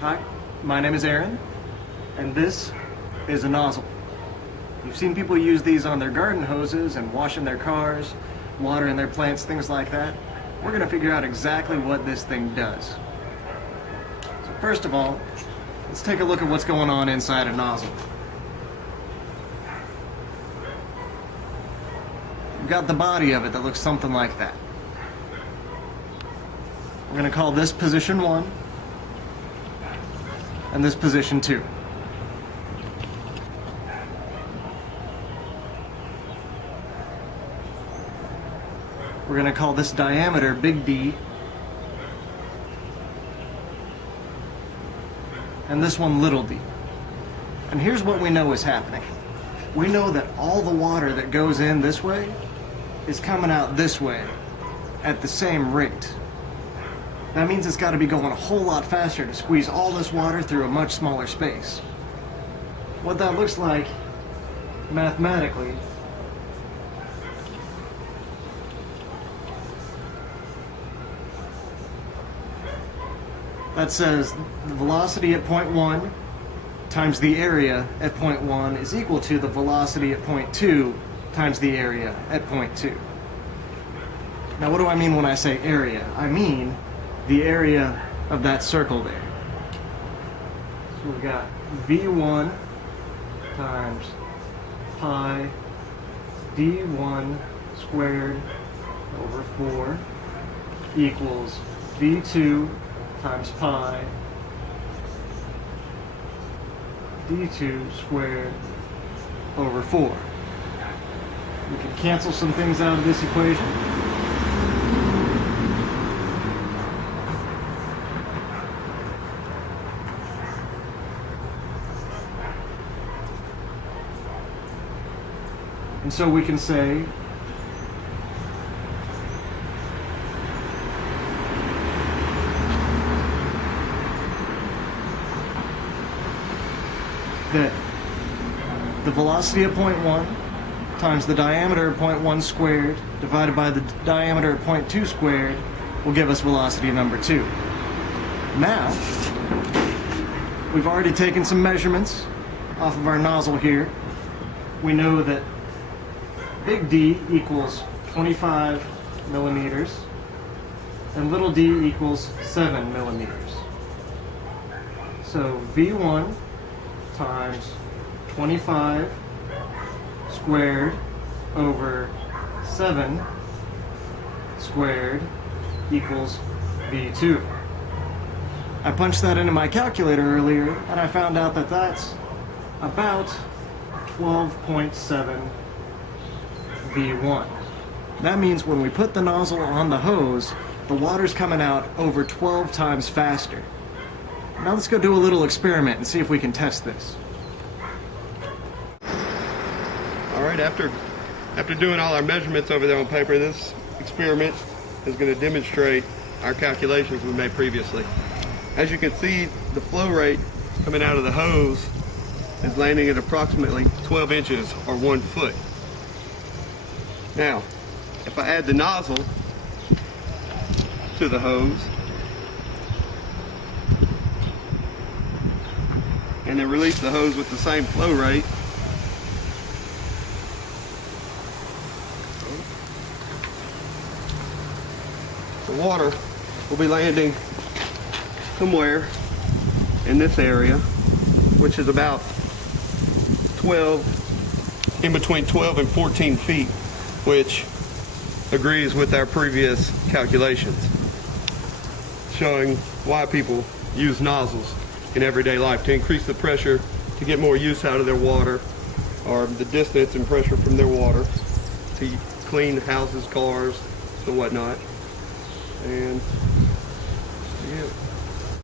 Hi, my name is Aaron, and this is a nozzle. You've seen people use these on their garden hoses and washing their cars, watering their plants, things like that. We're going to figure out exactly what this thing does. So first of all, let's take a look at what's going on inside a nozzle. You've got the body of it that looks something like that. We're going to call this position 1 and this position 2. We're going to call this diameter big D, and this one little d. And here's what we know is happening. We know that all the water that goes in this way is coming out this way at the same rate. That means it's got to be going a whole lot faster to squeeze all this water through a much smaller space. What that looks like mathematically that says the velocity at point 1 times the area at point 1 is equal to the velocity at point 2 times the area at point 2. Now what do I mean when I say area? I mean the area of that circle there. So we've got V1 times pi D1 squared over 4 equals V2 times pi D2 squared over 4. We can cancel some things out of this equation. And so we can say that the velocity at point 1 times the diameter at point 1 squared divided by the diameter at point 2 squared will give us velocity number 2. Now, we've already taken some measurements off of our nozzle here. We know that big D equals 25 millimeters and little d equals 7 millimeters. So V1 times 25 squared over 7 squared equals V2. I punched that into my calculator earlier and I found out that that's about 12.7 V1. That means when we put the nozzle on the hose, the water's coming out over 12 times faster. Now let's go do a little experiment and see if we can test this. Alright, after doing all our measurements over there on paper, this experiment is going to demonstrate our calculations we made previously. As you can see, the flow rate coming out of the hose is landing at approximately 12 inches or 1 foot. Now, if I add the nozzle to the hose and then release the hose with the same flow rate, the water will be landing somewhere in this area, which is about in between 12 and 14 feet, which agrees with our previous calculations, showing why people use nozzles in everyday life, to increase the pressure, to get more use out of their water, or the distance and pressure from their water, to clean houses, cars, and whatnot. And yeah.